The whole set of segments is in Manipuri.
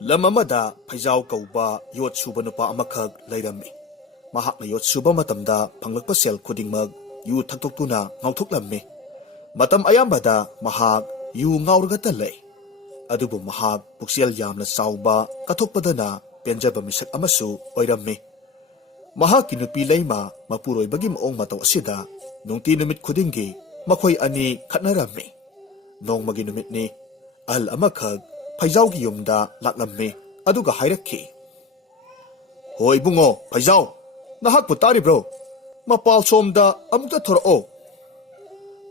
lam amada Phaijau kauba yot suba nupa amakhak leirammi. Mahakna yot suba matamda phanglakpa sel khudingmak yu thaktoktuna ngauthoklammi. Matam ayambada mahak yu ngaurgata lei. Adubu mahak puksial yamna sauba kathokpadana penjaba misak amasu oirammi. Mahakki nupi leima mapuroibagi maong mataw asida nungti numit khudinggi makhoi ani khatnarammi. Nongmagi numitni ahal amakhak Phaijaugi yumda laklammi aduga hairakki. Hoi bungo Phaijau nahakpu taribro mapal somda amukta thorao.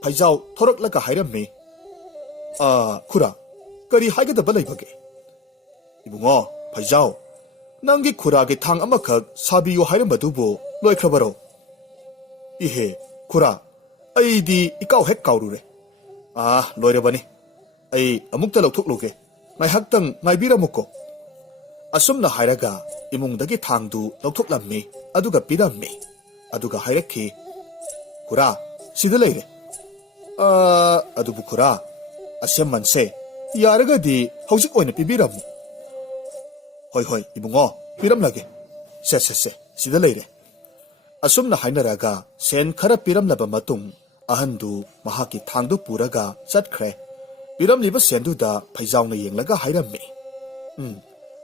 Phaijau thoraklaga hairammi. Khura kari haigadaba leibage. Ibungo Phaijau nangi khuragi thang amakhak sabiyo hairambatubu loikrabaro. Ihe khura aidi ikaw hek kaurure. Loirabani ai amukta lauthokluge. Ngaihaktang ngaibiramuko. Asumna hairaga imungdagi thangdu lauthoklammi aduga pirammi. Aduga hairakki. Khura sida leire. Adubu khura asemmanse yaragadi haujik oina pibiramu. Hoi ibungo piramlage. Se sida leire. Asumna hainaraga sen khara piramlaba matung ahandu mahaki thangdu puraga chatkre. Piram liba senduda Phaijau na yenglaga hairammi.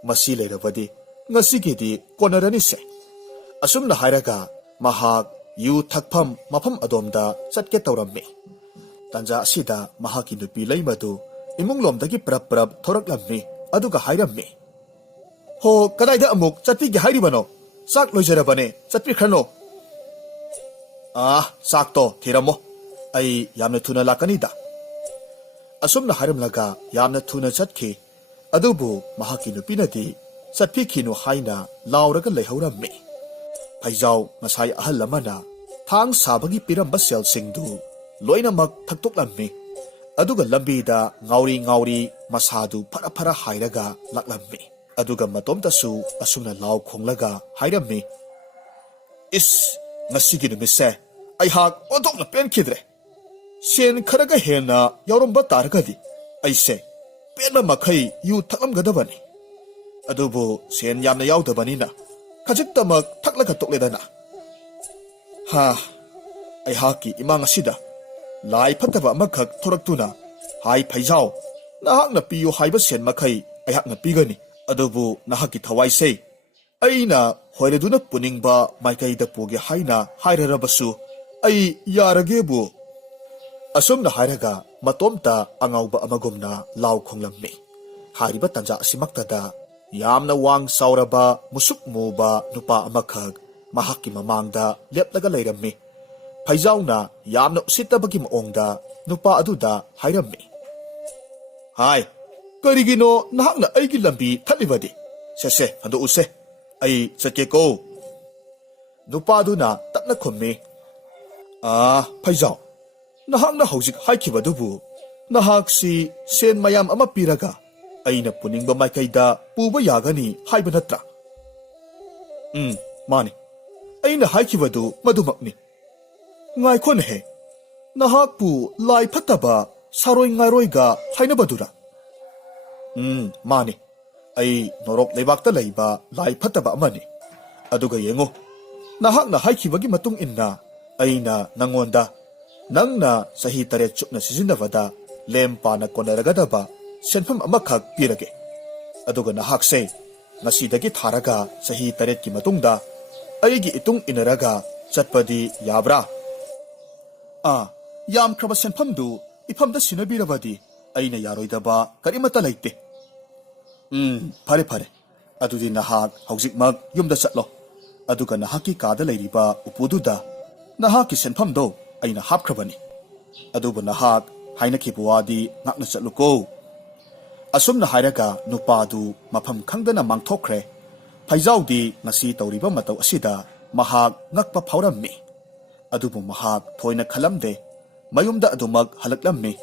Masi leirabadi ngasigidi konarani se. Asumna hairaga mahak yu thakpham mafam adomda chatke taurammi. Tanja asida mahaki nupi leimadu imunglomdagi prap thoraklammi aduga hairammi. Ho kadaida amuk chatpigi hairibano sak loijarabane chatpi khrano. Sakto thiramo ai yamna thuna lakanida. Asumna hairamlaga yamna thuna chatki adubu mahaki nupinadi chatpikhinu haina lauraga leihaurammi. Phaijau ngasai ahal lamana thang sabagi piramba selsingdu loinamak thaktuklammi. Aduga lambida ngauri masadu phara hairaga laklammi. Aduga matomtasu asumna law khonglaga hairammi. Ngasigi numise aihak odokna penkhidre. Sen kharaga hena yauramba taragadi aise penma makhai yu thaklamgadabani. Adubu sen yamna yaudabani na khajiktamak thaklaga tokledana. Aihaki imang asida lai phataba amakhak thoraktuna hai Phaijau nahakna piyu haiba sen makhai aihakna pigani. Adubu nahaki thawai sei aina hoireduna puningba maikaida puge haina hairarabasu ai yaragebu. Asumna hairaga matomta angauba amagumna law khonglammi. Hariba tanja asimaktada yamna wang sauraba musuk muba nupa amakhak mahakki mamangda leplaga leirammi. Phaijauna yamna usitabagi maongda nupa aduda hairammi. Hai karigino nahakna aigi lambi thalibadi. Se hando use ai chatke ko. Nupaduna tapna khummi. Phaijau nahakna haujik haikibadubu nahaksi sen mayam ama piraga aina puningba maikaida puba yagani haiba natra. Mani aina haikibadu madumakni. Ngaikon he nahakpu lai phataba saroi ngairoiga hainabadura. Mani ai norok lebakta leiba lai phataba amani. Aduga yengo nahakna haikibagi matung inna aina nangonda nangna sahi taret chukna sizinavada lempana konaragadaba senfam amakhak pirage. Aduga nahakse ngasidagi tharaga sahi taret ki matungda aigi itung inaraga chatpadi yabra. Yam kraba senfamdu ifamda sinabirabadi aina yaroidaba karimata leite. Pare adudi nahak haujikmak yumda chatlo. Aduga nahaki kada leiriba upududa nahaki senfamdo aina hapkrabani. Adubu nahak haina kibuwadi ngakna chatluko. Asumna hairaga nupadu mafam khangdana mangthokre. Phaijaudi ngasi tawriba mataw asida mahak ngakpa phaurammi. Adubu mahak thoina khalamde mayumda adumak halaklammi.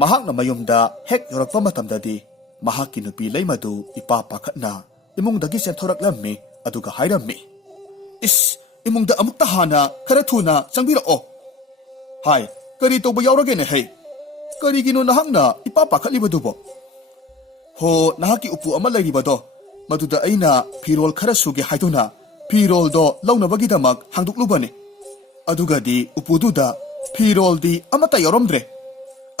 Mahakna mayumda hek yorakpa matamdadi mahakki nupi leimadu ipa pakhatna imungdagi senthoraklammi aduga hairammi. Imungda amukta hana khara thuna changbirao. Hai kari toba yauragene hey karigino nahakna ipa pakhatlibadubo. Ho nahaki upu ama lairibado maduda aina firol khara suge haiduna firol do launabagidamag hangduklubani adugadi upududa firol di amata yoromdre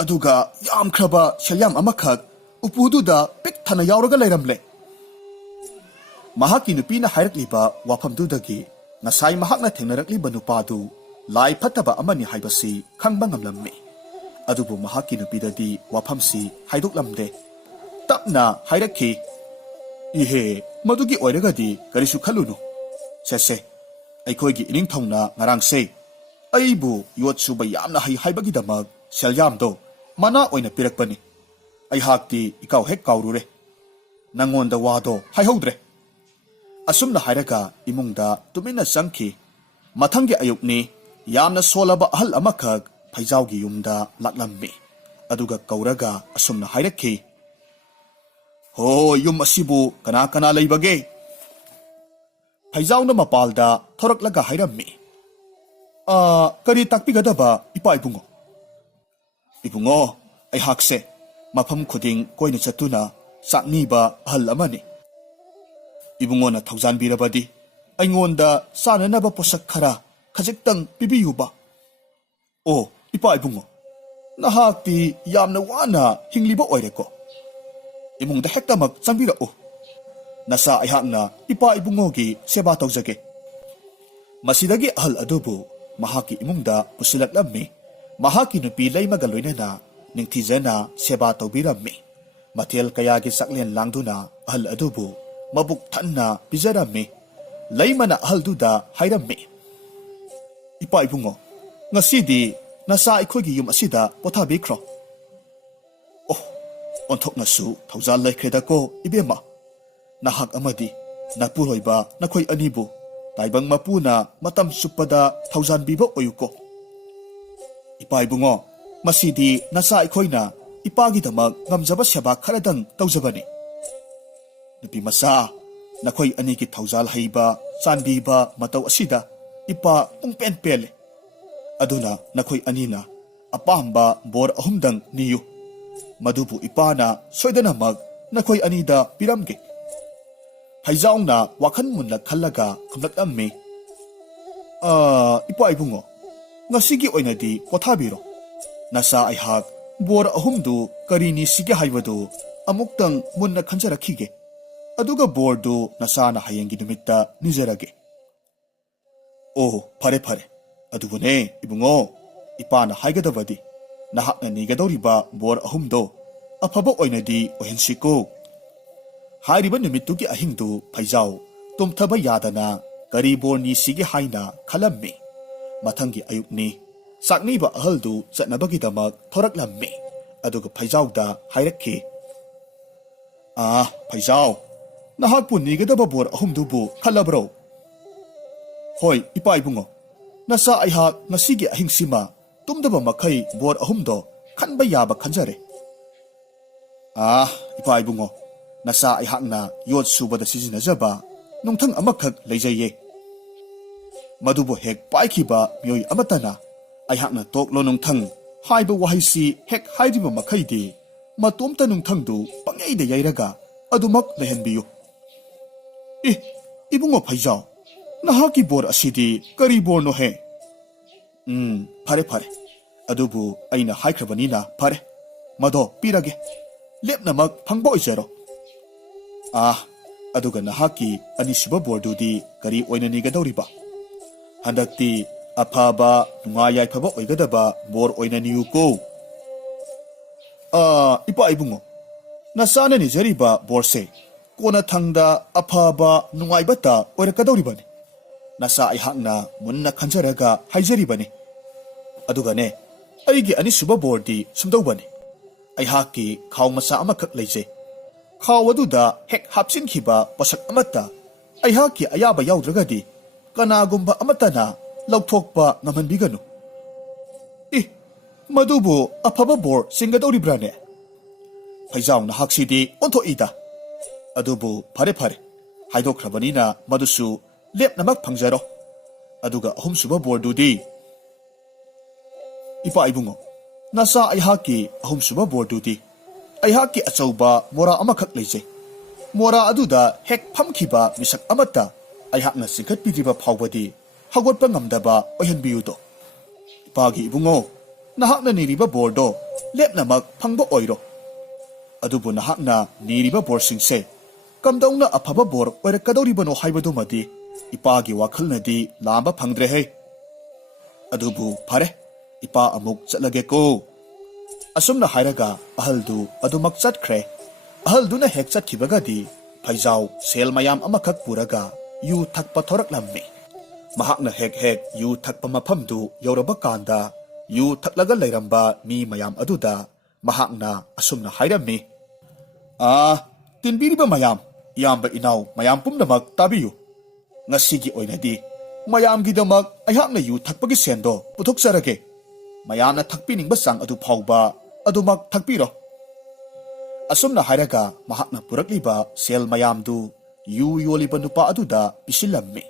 aduga yamkhraba shelyam amakhak upududa pik thana yauraga lairamle mahaki nupina hairakliba wafamdudagi ngasai mahakna thengnarakliba nupadu lai phattaba amani haibasi khangba ngamlammi adubu mahaki nupidadi wafamsi haiduklamde tapna hairakhi ihe madugi oiragadi karisu khalunu sese aikoigi ining thongna ngarang se aibu yot suba yamna hai haibagi damag selyam do mana oina pirakpani ai hakti ikaw hek kaurure nangonda wado haihodre asumna hairaga imungda tumina sangki mathangi ayukni yamna solaba ahal amakhak phaijawgi yumda laklammi aduga kauraga asumna hairakhi ho yum asibu kana kana leibage phaijawna mapalda thoraklaga hairammi kari takpigadaba ipa ibungo ai hakse mafam khuding koini chatuna sakniba ahal amani ibungona thaujan birabadi aingonda sananaba posak khara khajiktang pibiyuba o ipa ibungo nahakti yamna wana hingliba oireko imungda hektamak changbira o nasa aihakna ipa ibungogi seba tawjage masidagi ahal adubu mahaki imungda pusilaklammi mahaki nupi leimaga loinana ningthijana seba tawbirammi mathel kayagi saklen langduna ahal adubu mabuk thanna pijarammi leimana ahalduda hairammi ipa ibungo ngasidi nasa ikhogi yum asida pothabikro oh onthoknasu thawjal laikhreda ko ibema nahak amadi napuroiba nakhoi anibu taibang mapuna matam supada thawjan biba oyuko ipa ibungo masidi nasa ikhoina ipagi damak ngamjaba seba kharadang tawjabani nupi masa nakhoi ani ki thawjal haiba chanbiba mataw asida ipa pungpen pele aduna nakhoi anina apamba bor ahumdang niyu madubu ipana soidana mag nakhoi anida piramge haijaungna wakhan munna khallaga khumlaklammi ipa ibungo ngasigi oinadi pothabiro nasa aihak bor ahumdu karini sige haibadu amuktang munna khanjarakhige aduga bordu nasana hayengi nimitta nijarage oh phare phare adubune ibungo ipana haigadabadi nahakna nigadoriba bor ahumdo afaba oinadi ohinsiko hairiba nimittugi ahingdu phaijaw tumthaba yadana kari borni sige haina khalammi mathangi ayukni sakniba ahaldu chatnabagi damak thoraklammi aduga phaijawda hairakhi phaijaw nahakpu nigadaba bor ahumdubu khalabro hoi ipa ibungo nasa aihak ngasigi ahingsima tumdaba makhai bor ahumdo khanba yaba khanjare ipa ibungo nasa aihakna yot subada sizinajaba nungthang amakhak leijaye madubu hek paikhiba myoi amatana aihakna toklo nungthang haiba wahaisi hek haidiba makhaidi matomta nungthangdu pangeida yairaga adumak lehenbiyu ibungo phaijaw nahaki bor asidi kari bor no he phare phare adubu aina haikhrabanina phare mado pirage lepnamak phangba oijaro aduga nahaki anisuba bordudi kari oinani gadoriba handakti afaba nungayai phaba oigadaba bor oinaniyu ko ipa ibungo nasana ni jariba borse kona thangda afaba nungaibata oirakadoribani nasa aihakna munna khanjaraga haijaribani adugane aigi anisuba bordi sumdawbani aihaki khaw masa amakhak leije khaw aduda hek hapsin khiba pasak amata aihaki ayaba yaudragadi kanagumba amatana lauthokpa ngamanbiganu madubu afaba bor singadoribrane phaijauna haksidi onthoida adubu phare phare haidokhrabani madusu lepnamak phangjaro aduga ahumsuba bordudi ipa ibungo nasa aihaki ahumsuba bordudi ꯑꯩꯍꯥꯛꯀꯤ ꯑꯆꯧꯕ ꯃꯣꯔꯥ ꯑꯃꯈꯛ ꯂꯩꯖꯩ꯫ ꯃꯣꯔꯥ ꯑꯗꯨꯗ ꯍꯦꯛ ꯐꯝꯈꯤꯕ ꯃꯤꯁꯛ ꯑꯃꯠꯇ ꯑꯩꯍꯥꯛꯅ ꯆꯤꯡꯈꯠꯄꯤꯗ꯭ꯔꯤꯕ ꯐꯥꯎꯕꯗꯤ ꯍꯧꯒꯠꯄ ꯉꯝꯗꯕ ꯑꯣꯏꯍꯟꯕꯤꯌꯨꯗꯣ꯫ ꯏꯄꯥꯒꯤ ꯏꯕꯨꯡꯉꯣ, ꯅꯍꯥꯛꯅ ꯅꯤꯔꯤꯕ ꯕꯣꯔꯗꯣ ꯂꯦꯞꯅꯃꯛ ꯐꯪꯕ ꯑꯣꯏꯔꯣ꯫ ꯑꯗꯨꯕꯨ ꯅꯍꯥꯛꯅ ꯅꯤꯔꯤꯕ ꯕꯣꯔꯁꯤꯡꯁꯦ ꯀꯝꯗꯧꯅ ꯑꯐꯕ ꯕꯣꯔ ꯑꯣꯏꯔꯛꯀꯗꯧꯔꯤꯕꯅꯣ ꯍꯥꯏꯕꯗꯨꯃꯗꯤ ꯏꯄꯥꯒꯤ ꯋꯥꯈꯜꯅꯗꯤ ꯂꯥꯝꯕ ꯐꯪꯗ꯭ꯔꯦꯍꯦ꯫ ꯑꯗꯨꯕꯨ ꯐꯔꯦ, ꯏꯄꯥ ꯑꯃꯨꯛ ꯆꯠꯂꯒꯦꯀꯣ꯫ ꯑꯁꯨꯝꯅ ꯍꯥꯏꯔꯒ ꯑꯍꯜꯗꯨ ꯑꯗꯨꯃꯛ ꯆꯠꯈ꯭ꯔꯦ꯫ ꯑꯍꯜꯗꯨꯅ ꯍꯦꯛ ꯆꯠꯈꯤꯕꯒꯗꯤ ꯐꯩꯖꯥꯎ ꯁꯦꯜ ꯃꯌꯥꯝ ꯑꯃꯈꯛ ꯄꯨꯔꯒ ꯌꯨ ꯊꯛꯄ ꯊꯣꯔꯛꯂꯝꯃꯤ꯫ ꯃꯍꯥꯛꯅ ꯍꯦꯛ ꯍꯦꯛ ꯌꯨ ꯊꯛꯄ ꯃꯐꯝꯗꯨ ꯌꯧꯔꯕ ꯀꯥꯟꯗ ꯌꯨ ꯊꯛꯂꯒ ꯂꯩꯔꯝꯕ ꯃꯤ ꯃꯌꯥꯝ ꯑꯗꯨꯗ ꯃꯍꯥꯛꯅ ꯑꯁꯨꯝꯅ ꯍꯥꯏꯔꯝꯃꯤ, ꯇꯤꯟꯕꯤꯔꯤꯕ ꯃꯌꯥꯝ, ꯏꯌꯥꯝꯕ ꯏꯅꯥꯎ ꯃꯌꯥꯝ ꯄꯨꯝꯅꯃꯛ ꯇꯥꯕꯤꯌꯨ꯫ ꯉꯁꯤꯒꯤ ꯑꯣꯏꯅꯗꯤ ꯃꯌꯥꯝꯒꯤꯗꯃꯛ ꯑꯩꯍꯥꯛꯅ ꯌꯨ ꯊꯛꯄꯒꯤ ꯁꯦꯟꯗꯣ ꯄꯨꯊꯣꯛꯆꯔꯒꯦ꯫ ꯃꯌꯥꯝꯅ ꯊꯛꯄꯤꯅꯤꯡꯕ ꯆꯥꯡ ꯑꯗꯨ ꯐꯥꯎꯕ ꯑꯗꯨꯃꯛ ꯊꯛꯄꯤꯔꯣ꯫ ꯑꯁꯨꯝꯅ ꯍꯥꯏꯔꯒ ꯃꯍꯥꯛꯅ ꯄꯨꯔꯛꯂꯤꯕ ꯁꯦꯜ ꯃꯌꯥꯝꯗꯨ ꯌꯨ ꯌꯣꯜꯂꯤꯕ ꯅꯨꯄꯥ ꯑꯗꯨꯗ ꯄꯤꯁꯤꯜꯂꯝꯃꯤ꯫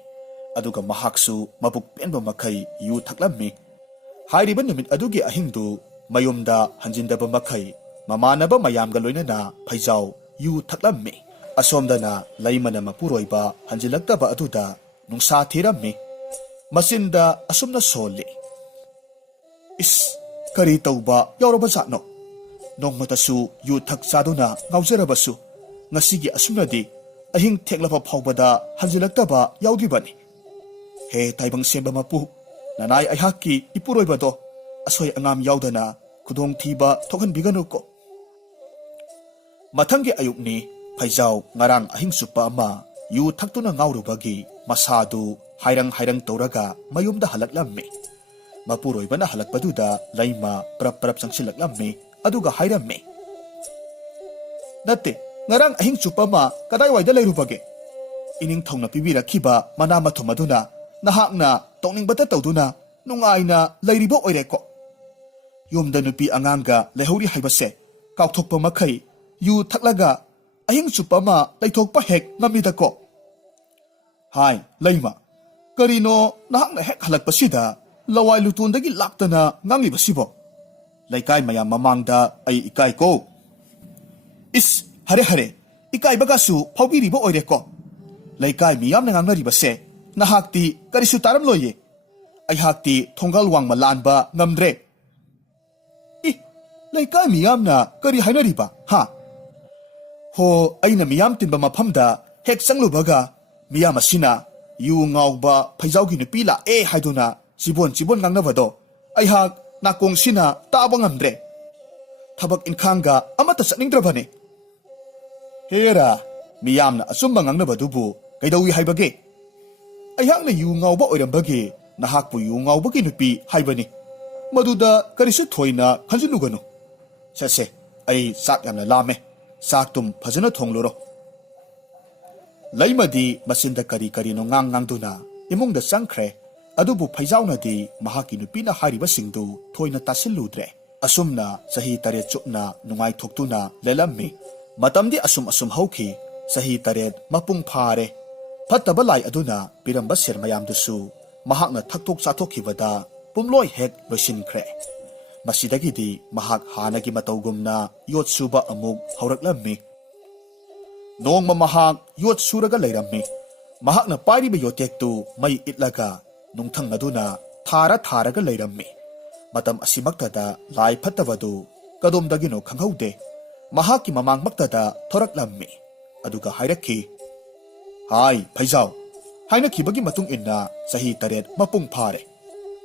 ꯑꯗꯨꯒ ꯃꯍꯥꯛꯁꯨ ꯃꯕꯨꯛ ꯄꯦꯟꯕ ꯃꯈꯩ ꯌꯨ ꯊꯛꯂꯝꯃꯤ꯫ ꯍꯥꯏꯔꯤꯕ ꯅꯨꯃꯤꯠ ꯑꯗꯨꯒꯤ ꯑꯍꯤꯡꯗꯨ ꯃꯌꯨꯝꯗ ꯍꯟꯖꯤꯟꯗꯕ ꯃꯈꯩ ꯃꯃꯥꯟꯅꯕ ꯃꯌꯥꯝꯒ ꯂꯣꯏꯅꯅ ꯐꯩꯖꯥꯎ ꯌꯨ ꯊꯛꯂꯝꯃꯤ꯫ ꯑꯁꯣꯝꯗꯅ ꯂꯩꯃꯅ ꯃꯄꯨꯔꯣꯏꯕ ꯍꯟꯖꯤꯜꯂꯛꯇꯕ ꯑꯗꯨꯗ ꯅꯨꯡꯁꯥ ꯊꯤꯔꯝꯃꯤ꯫ ꯃꯆꯤꯟꯗ ꯑꯁꯨꯝꯅ ꯁꯣꯜꯂꯤ, ꯏꯁ, ꯀꯔꯤ ꯇꯧꯕ ꯌꯥꯎꯔꯕꯖꯥꯠꯅꯣ? ꯅꯣꯡꯃꯇꯁꯨ ꯌꯨ ꯊꯛ ꯆꯥꯗꯨꯅ ꯉꯥꯎꯖꯔꯕꯁꯨ ꯉꯁꯤꯒꯤ ꯑꯁꯨꯝꯅꯗꯤ ꯑꯍꯤꯡ ꯊꯦꯛꯂꯕ ꯐꯥꯎꯕꯗ ꯍꯟꯖꯤꯜꯂꯛꯇꯕ ꯌꯥꯎꯗ꯭ꯔꯤꯕꯅꯤ꯫ ꯍꯦ ꯇꯥꯏꯕꯪ ꯁꯦꯝꯕ ꯃꯄꯨ, ꯅꯅꯥꯏ ꯑꯩꯍꯥꯛꯀꯤ ꯏꯄꯨꯔꯣꯏꯕꯗꯣ ꯑꯁꯣꯏ ꯑꯉꯥꯝ ꯌꯥꯎꯗꯅ ꯈꯨꯗꯣꯡꯊꯤꯕ ꯊꯣꯛꯍꯟꯕꯤꯒꯅꯨꯀꯣ꯫ ꯃꯊꯪꯒꯤ ꯑꯌꯨꯛꯅꯤ꯫ ꯐꯩꯖꯥꯎ ꯉꯔꯥꯡ ꯑꯍꯤꯡ ꯆꯨꯞꯄ ꯑꯃ ꯌꯨ ꯊꯛꯇꯨꯅ ꯉꯥꯎꯔꯨꯕꯒꯤ ꯃꯁꯥꯗꯨ ꯍꯥꯏꯔꯪ ꯍꯥꯏꯔꯪ ꯇꯧꯔꯒ ꯃꯌꯨꯝꯗ ꯍꯜꯂꯛꯂꯝꯃꯤ꯫ ꯃꯄꯨꯔꯣꯏꯕꯅ ꯍꯜꯂꯛꯄꯗꯨꯗ ꯂꯩꯃ ꯄꯔꯞ ꯄꯔꯞ ꯆꯪꯁꯤꯜꯂꯛꯂꯝꯃꯤ꯫ ꯑꯗꯨꯒ ꯍꯥꯏꯔꯝꯃꯤ, ꯅꯠꯇꯦ, ꯉꯔꯥꯡ ꯑꯍꯤꯡ ꯆꯨꯞꯄ ꯑꯃ ꯀꯗꯥꯏꯋꯥꯏꯗ ꯂꯩꯔꯨꯕꯒꯦ? ꯏꯅꯤꯡꯊꯧꯅ ꯄꯤꯕꯤꯔꯛꯈꯤꯕ ꯃꯅꯥ ꯃꯊꯨꯝ ꯑꯗꯨꯅ ꯅꯍꯥꯛꯅ ꯇꯧꯅꯤꯡꯕꯇ ꯇꯧꯗꯨꯅ ꯅꯨꯡꯉꯥꯏꯅ ꯂꯩꯔꯤꯕ ꯑꯣꯏꯔꯦꯀꯣ꯫ ꯌꯨꯝꯗ ꯅꯨꯄꯤ ꯑꯉꯥꯡꯒ ꯂꯩꯍꯧꯔꯤ ꯍꯥꯏꯕꯁꯦ ꯀꯥꯎꯊꯣꯛꯄ ꯃꯈꯩ ꯌꯨ ꯊꯛꯂꯒ ꯑꯍꯤꯡ ꯆꯨꯞꯄ ꯑꯃ ꯂꯩꯊꯣꯛꯄ ꯍꯦꯛ ꯉꯝꯃꯤꯗꯀꯣ꯫ ꯍꯥꯏ ꯂꯩꯃ, ꯀꯔꯤꯅꯣ ꯅꯍꯥꯛꯅ ꯍꯦꯛ ꯍꯜꯂꯛꯄꯁꯤꯗ ꯂꯋꯥꯏ ꯂꯨꯇꯣꯟꯗꯒꯤ ꯂꯥꯛꯇꯅ ꯉꯥꯡꯂꯤꯕꯁꯤꯕꯣ? ꯂꯩꯀꯥꯏ ꯃꯌꯥꯝ ꯃꯃꯥꯡꯗ ꯑꯩ ꯏꯀꯥꯏꯀꯣ꯫ ꯏꯁ, ꯍꯔꯦ ꯍꯔꯦ, ꯏꯀꯥꯏꯕꯒꯁꯨ ꯐꯥꯎꯕꯤꯔꯤꯕ ꯑꯣꯏꯔꯦꯀꯣ꯫ ꯂꯩꯀꯥꯏ ꯃꯤꯌꯥꯝꯅ ꯉꯥꯡꯅꯔꯤꯕꯁꯦ ꯅꯍꯥꯛꯇꯤ ꯀꯔꯤꯁꯨ ꯇꯥꯔꯝꯂꯣꯏꯌꯦ꯫ ꯑꯩꯍꯥꯛꯇꯤ ꯊꯣꯡꯒꯥꯜ ꯋꯥꯡꯃ ꯂꯥꯟꯕ ꯉꯝꯗ꯭ꯔꯦ꯫ ꯂꯩꯀꯥꯏ ꯃꯤꯌꯥꯝꯅ ꯀꯔꯤ ꯍꯥꯏꯅꯔꯤꯕ ꯍꯥ? ꯍꯣ, ꯑꯩꯅ ꯃꯤꯌꯥꯝ ꯇꯤꯟꯕ ꯃꯐꯝꯗ ꯍꯦꯛ ꯆꯪꯂꯨꯕꯒ ꯃꯤꯌꯥꯝ ꯑꯁꯤꯅ ꯌꯨ ꯉꯥꯎꯕ ꯐꯩꯖꯥꯎꯒꯤ ꯅꯨꯄꯤ ꯂꯥꯛꯑꯦ ꯍꯥꯏꯗꯨꯅ ꯆꯤꯕꯣꯟ ꯆꯤꯕꯣꯟ ꯉꯥꯡꯅꯕꯗꯣ ꯑꯩꯍꯥꯛ ꯅꯥꯀꯣꯡꯁꯤꯅ ꯇꯥꯕ ꯉꯝꯗ꯭ꯔꯦ꯫ ꯊꯕꯛ ꯏꯟꯈꯥꯡꯒ ꯑꯃꯠꯇ ꯆꯠꯅꯤꯡꯗ꯭ꯔꯕꯅꯤ꯫ ꯍꯦꯔꯥ, ꯃꯤꯌꯥꯝꯅ ꯑꯆꯨꯝꯕ ꯉꯥꯡꯅꯕꯗꯨꯕꯨ ꯀꯩꯗꯧꯏ ꯍꯥꯏꯕꯒꯦ? ꯑꯩꯍꯥꯛꯅ ꯌꯨ ꯉꯥꯎꯕ ꯑꯣꯏꯔꯝꯕꯒꯤ ꯅꯍꯥꯛꯄꯨ ꯌꯨ ꯉꯥꯎꯕꯒꯤ ꯅꯨꯄꯤ ꯍꯥꯏꯕꯅꯤ꯫ ꯃꯗꯨꯗ ꯀꯔꯤꯁꯨ ꯊꯣꯏꯅ ꯈꯟꯖꯤꯜꯂꯨꯒꯅꯨ꯫ ꯁꯦ, ꯑꯩ ꯆꯥꯛ ꯌꯥꯝꯅ ꯂꯥꯝꯃꯦ꯫ ꯆꯥꯛꯇꯨꯝ ꯐꯖꯅ ꯊꯣꯡꯂꯨꯔꯣ꯫ ꯂꯩꯃꯗꯤ ꯃꯆꯤꯟꯗ ꯀꯔꯤ ꯀꯔꯤꯅꯣ ꯉꯥꯡꯗꯨꯅ ꯏꯃꯨꯡꯗ ꯆꯪꯈ꯭ꯔꯦ꯫ ꯑꯗꯨꯕꯨ ꯐꯩꯖꯥꯎꯅꯗꯤ ꯃꯍꯥꯛꯀꯤ ꯅꯨꯄꯤꯅ ꯍꯥꯏꯔꯤꯕꯁꯤꯡꯗꯨ ꯊꯣꯏꯅ ꯇꯥꯁꯤꯜꯂꯨꯗ꯭ꯔꯦ꯫ ꯑꯁꯨꯝꯅ ꯆꯍꯤ 8 ꯆꯨꯞꯅ ꯅꯨꯡꯉꯥꯏꯊꯣꯛꯇꯨꯅ ꯂꯦꯜꯂꯝꯃꯤ꯫ ꯃꯇꯝꯗꯤ ꯑꯁꯨꯝ ꯍꯧꯈꯤ꯫ ꯆꯍꯤ 8 ꯃꯄꯨꯡ ꯐꯥꯔꯦ꯫ ꯐꯠꯇꯕ ꯂꯥꯏ ꯑꯗꯨꯅ ꯄꯤꯔꯝꯕ ꯁꯦꯜ ꯃꯌꯥꯝꯗꯨꯁꯨ ꯃꯍꯥꯛꯅ ꯊꯛꯇꯣꯛ ꯆꯥꯊꯣꯛꯈꯤꯕꯗ ꯄꯨꯝꯂꯣꯏ ꯍꯦꯛ ꯂꯣꯏꯁꯤꯟꯈ꯭ꯔꯦ꯫ ꯃꯁꯤꯗꯒꯤꯗꯤ ꯃꯍꯥꯛ ꯍꯥꯟꯅꯒꯤ ꯃꯇꯧꯒꯨꯝꯅ ꯌꯣꯠ ꯁꯨꯕ ꯑꯃꯨꯛ ꯍꯧꯔꯛꯂꯝꯃꯤ꯫ ꯅꯣꯡꯃ ꯃꯍꯥꯛ ꯌꯣꯠ ꯁꯨꯔꯒ ꯂꯩꯔꯝꯃꯤ꯫ ꯃꯍꯥꯛꯅ ꯄꯥꯏꯔꯤꯕ ꯌꯣꯇꯦꯛꯇꯨ ꯃꯩ ꯏꯠꯂꯒ ꯅꯨꯡꯊꯪ ꯑꯗꯨꯅ ꯊꯥꯔꯒ ꯂꯩꯔꯝꯃꯤ꯫ ꯃꯇꯝ ꯑꯁꯤꯃꯛꯇꯗ ꯂꯥꯏ ꯐꯠꯇꯕꯗꯨ ꯀꯗꯣꯝꯗꯒꯤꯅꯣ ꯈꯪꯍꯧꯗꯦ ꯃꯍꯥꯛꯀꯤ ꯃꯃꯥꯡꯃꯛꯇꯗ ꯊꯣꯔꯛꯂꯝꯃꯤ꯫ ꯑꯗꯨꯒ ꯍꯥꯏꯔꯛꯈꯤ, ꯍꯥꯏ ꯐꯩꯖꯥꯎ, ꯍꯥꯏꯅꯈꯤꯕꯒꯤ ꯃꯇꯨꯡ ꯏꯟꯅ ꯆꯍꯤ 8 ꯃꯄꯨꯡ ꯐꯥꯔꯦ꯫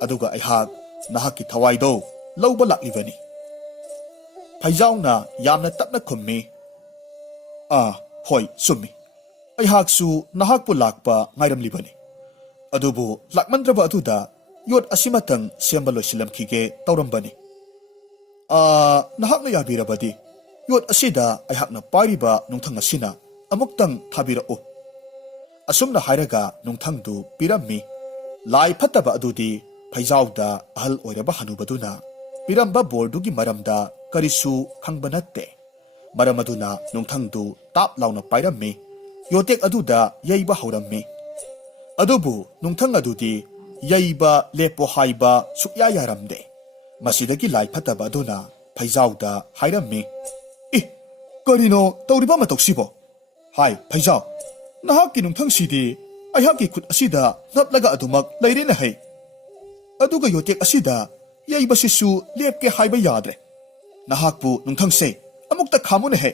ꯑꯗꯨꯒ ꯑꯩꯍꯥꯛ ꯅꯍꯥꯛꯀꯤ ꯊꯋꯥꯏꯗꯣ ꯂꯧꯕ ꯂꯥꯛꯂꯤꯕꯅꯤ꯫ ꯐꯩꯖꯥꯎꯅ ꯌꯥꯝꯅ ꯇꯞꯅ ꯈꯨꯝꯃꯤ, ꯍꯣꯏ ꯆꯨꯝꯃꯤ꯫ ꯑꯩꯍꯥꯛꯁꯨ ꯅꯍꯥꯛꯄꯨ ꯂꯥꯛꯄ ꯉꯥꯏꯔꯝꯂꯤꯕꯅꯤ꯫ ꯑꯗꯨꯕꯨ ꯂꯥꯛꯃꯟꯗ꯭ꯔꯕ ꯑꯗꯨꯗ ꯌꯣꯠ ꯑꯁꯤꯃꯇꯪ ꯁꯦꯝꯕ ꯂꯣꯏꯁꯤꯜꯂꯝꯈꯤꯒꯦ ꯇꯧꯔꯝꯕꯅꯤ꯫ ꯅꯍꯥꯛꯅ ꯌꯥꯕꯤꯔꯕꯗꯤ ꯌꯣꯠ ꯑꯁꯤꯗ ꯑꯩꯍꯥꯛꯅ ꯄꯥꯏꯔꯤꯕ ꯅꯨꯡꯊꯪ ꯑꯁꯤꯅ ꯑꯃꯨꯛꯇꯪ ꯊꯥꯕꯤꯔꯛꯎ꯫ ꯑꯁꯨꯝꯅ ꯍꯥꯏꯔꯒ ꯅꯨꯡꯊꯪꯗꯨ ꯄꯤꯔꯝꯃꯤ꯫ ꯂꯥꯏ ꯐꯠꯇꯕ ꯑꯗꯨꯗꯤ ꯐꯩꯖꯥꯎꯗ ꯑꯍꯜ ꯑꯣꯏꯔꯕ ꯍꯅꯨꯕꯗꯨꯅ ꯄꯤꯔꯝꯕ ꯕꯣꯔꯗꯨꯒꯤ ꯃꯔꯝꯗ ꯀꯔꯤꯁꯨ ꯈꯪꯕ ꯅꯠꯇꯦ꯫ ꯃꯔꯝ ꯑꯗꯨꯅ ꯅꯨꯡꯊꯪꯗꯨ ꯇꯥꯞ ꯂꯥꯎꯅ ꯄꯥꯏꯔꯝꯃꯤ꯫ ꯌꯣꯇꯦꯛ ꯑꯗꯨꯗ ꯌꯩꯕ ꯍꯧꯔꯝꯃꯤ꯫ ꯑꯗꯨꯕꯨ ꯅꯨꯡꯊꯪ ꯑꯗꯨꯗꯤ ꯌꯩꯕ ꯂꯦꯞꯄꯣ ꯍꯥꯏꯕ ꯁꯨꯛꯌꯥ ꯌꯥꯔꯝꯗꯦ꯫ ꯃꯁꯤꯗꯒꯤ ꯂꯥꯏ ꯐꯠꯇꯕ ꯑꯗꯨꯅ ꯐꯩꯖꯥꯎꯗ ꯍꯥꯏꯔꯝꯃꯤ, ꯀꯔꯤꯅꯣ ꯇꯧꯔꯤꯕ ꯃꯇꯧꯁꯤꯕꯣ? ꯍꯥꯏ ꯐꯩꯖꯥꯎ, ꯅꯍꯥꯛꯀꯤ ꯅꯨꯡꯊꯪꯁꯤꯗꯤ ꯑꯩꯍꯥꯛꯀꯤ ꯈꯨꯠ ꯑꯁꯤꯗ ꯅꯞꯂꯒ ꯑꯗꯨꯃꯛ ꯂꯩꯔꯦꯅ ꯍꯩ꯫ ꯑꯗꯨꯒ ꯌꯣꯇꯦꯛ ꯑꯁꯤꯗ ꯌꯩꯕꯁꯤꯁꯨ ꯂꯦꯞꯀꯦ ꯍꯥꯏꯕ ꯌꯥꯗ꯭ꯔꯦ꯫ ꯅꯍꯥꯛꯄꯨ ꯅꯨꯡꯊꯪꯁꯦ ꯑꯃꯨꯛꯇ ꯈꯥꯝꯃꯨꯅꯦꯍꯦ꯫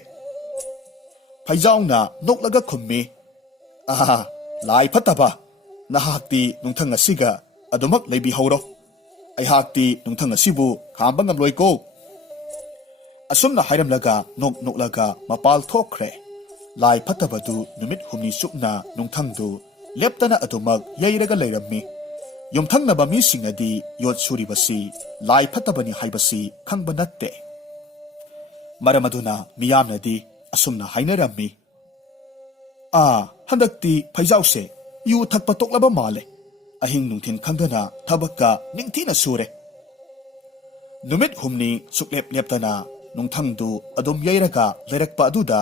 ꯐꯩꯖꯥꯎꯅ ꯅꯣꯛꯂꯒ ꯈꯨꯝꯃꯤ, ꯑꯍꯥ ꯂꯥꯏ ꯐꯠꯇꯕ, ꯅꯍꯥꯛꯇꯤ ꯅꯨꯡꯊꯪ ꯑꯁꯤꯒ ꯑꯗꯨꯃꯛ ꯂꯩꯕꯤꯍꯧꯔꯣ꯫ ꯑꯩꯍꯥꯛꯇꯤ ꯅꯨꯡꯊꯪ ꯑꯁꯤꯕꯨ ꯈꯥꯝꯕ ꯉꯝꯂꯣꯏꯀꯣ꯫ ꯑꯁꯨꯝꯅ ꯍꯥꯏꯔꯝꯂꯒ ꯅꯣꯛꯂꯒ ꯃꯄꯥꯜ ꯊꯣꯛꯈ꯭ꯔꯦ꯫ ꯂꯥꯏ ꯐꯠꯇꯕꯗꯨ ꯅꯨꯃꯤꯠ ꯍꯨꯝꯅꯤ ꯆꯨꯞꯅ ꯅꯨꯡꯊꯪꯗꯨ ꯂꯦꯞꯇꯅ ꯑꯗꯨꯃꯛ ꯌꯩꯔꯒ ꯂꯩꯔꯝꯃꯤ꯫ ꯌꯨꯝꯊꯪꯅꯕ ꯃꯤꯁꯤꯡꯅꯗꯤ ꯌꯣꯠ ꯁꯨꯔꯤꯕꯁꯤ ꯂꯥꯏ ꯐꯠꯇꯕꯅꯤ ꯍꯥꯏꯕꯁꯤ ꯈꯪꯕ ꯅꯠꯇꯦ꯫ ꯃꯔꯝ ꯑꯗꯨꯅ ꯃꯤꯌꯥꯝꯅꯗꯤ ꯑꯁꯨꯝꯅ ꯍꯥꯏꯅꯔꯝꯃꯤ, ꯍꯟꯗꯛꯇꯤ ꯐꯩꯖꯥꯎꯁꯦ ꯌꯨ ꯊꯛꯄ ꯇꯣꯛꯂꯕ ꯃꯥꯜꯂꯦ꯫ ꯑꯍꯤꯡ ꯅꯨꯡꯊꯤꯟ ꯈꯪꯗꯅ ꯊꯕꯛꯀ ꯅꯤꯡꯊꯤꯅ ꯁꯨꯔꯦ꯫ ꯅꯨꯃꯤꯠ ꯍꯨꯝꯅꯤ ꯁꯨꯛꯂꯦꯞ ꯂꯦꯞꯇꯅ ꯅꯨꯡꯊꯪꯗꯨ ꯑꯗꯨꯝ ꯌꯩꯔꯒ ꯂꯩꯔꯛꯄ ꯑꯗꯨꯗ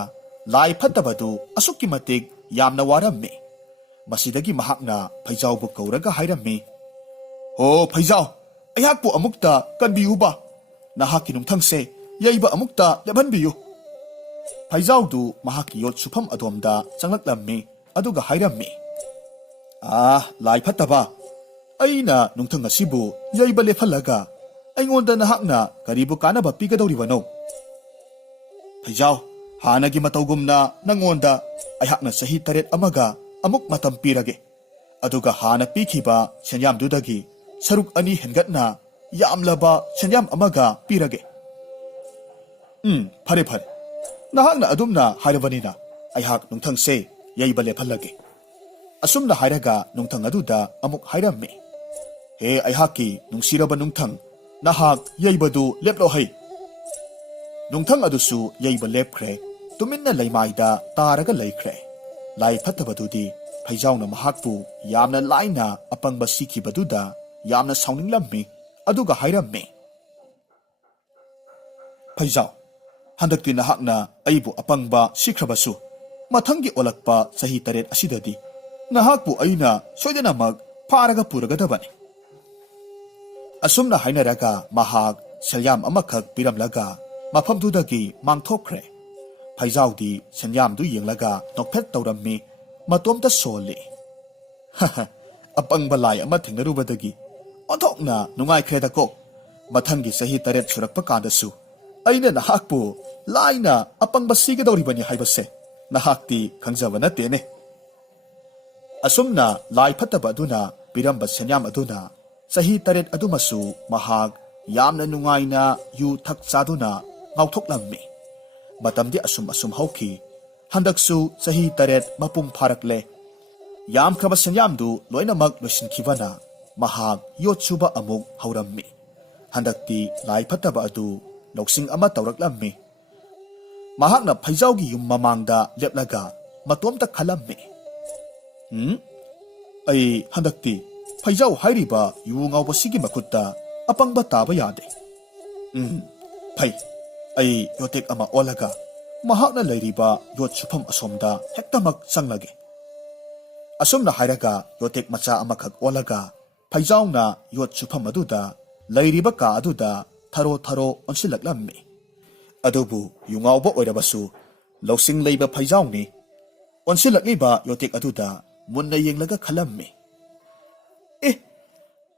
ꯂꯥꯏ ꯐꯠꯇꯕꯗꯨ ꯑꯁꯨꯛꯀꯤ ꯃꯇꯤꯛ ꯌꯥꯝꯅ ꯋꯥꯔꯝꯃꯤ꯫ ꯃꯁꯤꯗꯒꯤ ꯃꯍꯥꯛꯅ ꯐꯩꯖꯥꯎꯕꯨ ꯀꯧꯔꯒ ꯍꯥꯏꯔꯝꯃꯤ, ꯍꯣ ꯐꯩꯖꯥꯎ, ꯑꯩꯍꯥꯛꯄꯨ ꯑꯃꯨꯛꯇ ꯀꯟꯕꯤꯌꯨꯕ꯫ ꯅꯍꯥꯛꯀꯤ ꯅꯨꯡꯊꯪꯁꯦ ꯌꯩꯕ ꯑꯃꯨꯛꯇ ꯂꯦꯞꯍꯟꯕꯤꯌꯨ꯫ ꯐꯩꯖꯥꯎꯗꯨ ꯃꯍꯥꯛꯀꯤ ꯌꯣꯠ ꯁꯨꯐꯝ ꯑꯗꯣꯝꯗ ꯆꯪꯂꯛꯂꯝꯃꯤ ꯑꯗꯨꯒ ꯍꯥꯏꯔꯝꯃꯤ, ꯂꯥꯏ ꯐꯠꯇꯕ, ꯑꯩꯅ ꯅꯨꯡꯊꯪ ꯑꯁꯤꯕꯨ ꯌꯩꯕ ꯂꯦꯞꯍꯜꯂꯒ ꯑꯩꯉꯣꯟꯗ ꯅꯍꯥꯛꯅ ꯀꯔꯤꯕꯨ ꯀꯥꯟꯅꯕ ꯄꯤꯒꯗꯧꯔꯤꯕꯅꯣ? ꯐꯩꯖꯥꯎ, ꯍꯥꯟꯅꯒꯤ ꯃꯇꯧꯒꯨꯝꯅ ꯅꯪꯉꯣꯟꯗ ꯑꯩꯍꯥꯛꯅ ꯆꯍꯤ 9 ꯑꯃꯒ ꯑꯃꯨꯛ ꯃꯇꯝ ꯄꯤꯔꯒꯦ꯫ ꯑꯗꯨꯒ ꯍꯥꯟꯅ ꯄꯤꯈꯤꯕ ꯁꯦꯟꯌꯥꯝꯗꯨꯗꯒꯤ ꯁꯔꯨꯛ 2 ꯍꯦꯟꯒꯠꯅ ꯌꯥꯝꯂꯕ ꯁꯦꯟꯌꯥꯝ ꯑꯃꯒ ꯄꯤꯔꯒꯦ꯫ ꯐꯔꯦ ꯐꯔꯦ, ꯅꯍꯥꯛꯅ ꯑꯗꯨꯝꯅ ꯍꯥꯏꯔꯕꯅꯤꯅ ꯑꯩꯍꯥꯛ ꯅꯨꯡꯊꯪꯁꯦ ꯌꯩꯕ ꯂꯦꯞꯍꯜꯂꯒꯦ꯫ ꯑꯁꯨꯝꯅ ꯍꯥꯏꯔꯒ ꯅꯨꯡꯊꯪ ꯑꯗꯨꯗ ꯑꯃꯨꯛ ꯍꯥꯏꯔꯝꯃꯤ, ꯍꯦ ꯑꯩꯍꯥꯛꯀꯤ ꯅꯨꯡꯁꯤꯔꯕ ꯅꯨꯡꯊꯪ, ꯅꯍꯥꯛ ꯌꯩꯕꯗꯨ ꯂꯦꯞꯂꯣꯍꯩ꯫ ꯅꯨꯡꯊꯪ ꯑꯗꯨꯁꯨ ꯌꯩꯕ ꯂꯦꯞꯈ꯭ꯔꯦ, ꯇꯨꯃꯤꯟꯅ ꯂꯩꯃꯥꯏꯗ ꯇꯥꯔꯒ ꯂꯩꯈ꯭ꯔꯦ꯫ ꯂꯥꯏ ꯐꯠꯇꯕꯗꯨꯗꯤ ꯐꯩꯖꯥꯎꯅ ꯃꯍꯥꯛꯄꯨ ꯌꯥꯝꯅ ꯂꯥꯏꯅ ꯑꯄꯪꯕ ꯁꯤꯈꯤꯕꯗꯨꯗ ꯌꯥꯝꯅ ꯁꯥꯎꯅꯤꯡꯂꯝꯃꯤ ꯑꯗꯨꯒ ꯍꯥꯏꯔꯝꯃꯤ, ꯐꯩꯖꯥꯎ, ꯍꯟꯗꯛꯇꯤ ꯅꯍꯥꯛꯅ ꯑꯩꯕꯨ ꯑꯄꯪꯕ ꯁꯤꯈ꯭ꯔꯕꯁꯨ ꯃꯊꯪꯒꯤ ꯑꯣꯜꯂꯛꯄ ꯆꯍꯤ 9 ꯑꯁꯤꯗꯗꯤ ꯅꯍꯥꯛꯄꯨ ꯑꯩꯅ ꯁꯣꯏꯗꯅꯃꯛ ꯐꯥꯔꯒ ꯄꯨꯔꯒꯗꯕꯅꯤ꯫ ꯑꯁꯨꯝꯅ ꯍꯥꯏꯅꯔꯒ ꯃꯍꯥꯛ ꯁꯦꯟꯌꯥꯝ ꯑꯃꯈꯛ ꯄꯤꯔꯝꯂꯒ ꯃꯐꯝꯗꯨꯗꯒꯤ ꯃꯥꯡꯊꯣꯛꯈ꯭ꯔꯦ꯫ ꯐꯩꯖꯥꯎꯗꯤ ꯁꯦꯟꯌꯥꯝꯗꯨ ꯌꯦꯡꯂꯒ ꯅꯣꯛꯐꯦꯠ ꯇꯧꯔꯝꯃꯤ, ꯃꯇꯣꯝꯇ ꯁꯣꯜꯂꯤ꯫ ꯑꯄꯪꯕ ꯂꯥꯏ ꯑꯃ ꯊꯦꯡꯅꯔꯨꯕꯗꯒꯤ ꯑꯣꯟꯊꯣꯛꯅ ꯅꯨꯡꯉꯥꯏꯈ꯭ꯔꯦꯗꯀꯣ꯫ ꯃꯊꯪꯒꯤ ꯆꯍꯤ 9 ꯁꯨꯔꯛꯄ ꯀꯥꯟꯗꯁꯨ ꯑꯩꯅ ꯅꯍꯥꯛꯄꯨ ꯂꯥꯏꯅ ꯑꯄꯪꯕ ꯁꯤꯒꯗꯧꯔꯤꯕꯅꯤ ꯍꯥꯏꯕꯁꯦ ꯅꯍꯥꯛꯇꯤ ꯈꯪꯖꯕ ꯅꯠꯇꯦꯅꯦ꯫ ꯑꯁꯨꯝꯅ ꯂꯥꯏ ꯐꯠꯇꯕ ꯑꯗꯨꯅ ꯄꯤꯔꯝꯕ ꯁꯦꯟꯌꯥꯝ ꯑꯗꯨꯅ ꯆꯍꯤ 9 ꯑꯗꯨꯃꯁꯨ ꯃꯍꯥꯛ ꯌꯥꯝꯅ ꯅꯨꯡꯉꯥꯏꯅ ꯌꯨ ꯊꯛ ꯆꯥꯗꯨꯅ ꯉꯥꯎꯊꯣꯛꯂꯝꯃꯤ꯫ ꯃꯇꯝꯗꯤ ꯑꯁꯨꯝ ꯍꯧꯈꯤ꯫ ꯍꯟꯗꯛꯁꯨ ꯆꯍꯤ 9 ꯃꯄꯨꯡ ꯐꯥꯔꯛꯂꯦ꯫ ꯌꯥꯝꯈ꯭ꯔꯕ ꯁꯦꯟꯌꯥꯝꯗꯨ ꯂꯣꯏꯅꯃꯛ ꯂꯣꯏꯁꯤꯟꯈꯤꯕꯅ ꯃꯍꯥꯛ ꯌꯣꯠ ꯁꯨꯕ ꯑꯃꯨꯛ ꯍꯧꯔꯝꯃꯤ꯫ ꯍꯟꯗꯛꯇꯤ ꯂꯥꯏ ꯐꯠꯇꯕ ꯑꯗꯨ ꯂꯧꯁꯤꯡ ꯑꯃ ꯇꯧꯔꯛꯂꯝꯃꯤ꯫ ꯃꯍꯥꯛꯅ ꯐꯩꯖꯥꯎꯒꯤ ꯌꯨꯝ ꯃꯃꯥꯡꯗ ꯂꯦꯞꯂꯒ ꯃꯇꯣꯝꯇ ꯈꯜꯂꯝꯃꯤ, ꯑꯩ ꯍꯟꯗꯛꯇꯤ ꯐꯩꯖꯥꯎ ꯍꯥꯏꯔꯤꯕ ꯌꯨ ꯉꯥꯎꯕꯁꯤꯒꯤ ꯃꯈꯨꯠꯇ ꯑꯄꯪꯕ ꯇꯥꯕ ꯌꯥꯗꯦ꯫ ꯐꯩ, ꯑꯩ ꯌꯣꯇꯦꯛ ꯑꯃ ꯑꯣꯜꯂꯒ ꯃꯍꯥꯛꯅ ꯂꯩꯔꯤꯕ ꯌꯣꯠ ꯁꯨꯐꯝ ꯑꯁꯣꯝꯗ ꯍꯦꯛꯇꯃꯛ ꯆꯪꯂꯒꯦ꯫ ꯑꯁꯨꯝꯅ ꯍꯥꯏꯔꯒ ꯌꯣꯇꯦꯛ ꯃꯆꯥ ꯑꯃꯈꯛ ꯑꯣꯜꯂꯒ ꯐꯩꯖꯥꯎꯅ ꯌꯣꯠ ꯁꯨꯐꯝ ꯑꯗꯨꯗ ꯂꯩꯔꯤꯕ ꯀꯥ ꯑꯗꯨꯗ ꯊꯔꯣ ꯑꯣꯟꯁꯤꯜꯂꯛꯂꯝꯃꯤ꯫ ꯑꯗꯨꯕꯨ ꯌꯨꯉꯥꯎꯕ ꯑꯣꯏꯔꯕꯁꯨ ꯂꯧꯁꯤꯡ ꯂꯩꯕ ꯐꯩꯖꯥꯎꯅꯤ꯫ ꯑꯣꯟꯁꯤꯜꯂꯛꯂꯤꯕ ꯌꯣꯇꯦꯛ ꯑꯗꯨꯗ ꯃꯨꯟꯅ ꯌꯦꯡꯂꯒ ꯈꯜꯂꯝꯃꯤ,